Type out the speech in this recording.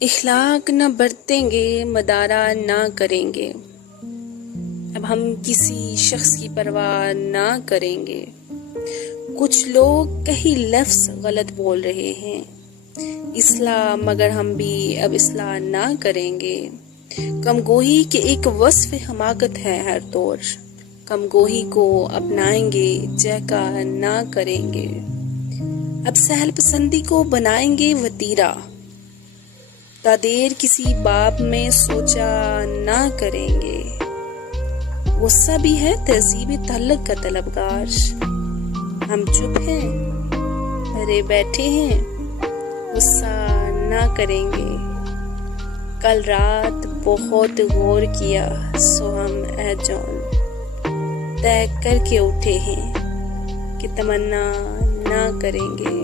اخلاق نہ برتیں گے، مدارا نہ کریں گے، اب ہم کسی شخص کی پرواہ نہ کریں گے۔ کچھ لوگ کئی لفظ غلط بول رہے ہیں، اصلاح مگر ہم بھی اب اصلاح نہ کریں گے۔ کم گوئی کے ایک وصف حماقت ہے ہر دور، کم گوئی کو اپنائیں گے، جیکا نہ کریں گے۔ اب سہل پسندی کو بنائیں گے وتیرہ، تا دیر کسی باب میں سوچا نہ کریں گے۔ غصہ بھی ہے تہذیب تعلق کا طلبگار، ہم چپ ہیں، بھرے بیٹھے ہیں، غصہ نہ کریں گے۔ کل رات بہت غور کیا، سو ہم اے جان طے کر کے اٹھے ہیں کہ تمنا نہ کریں گے۔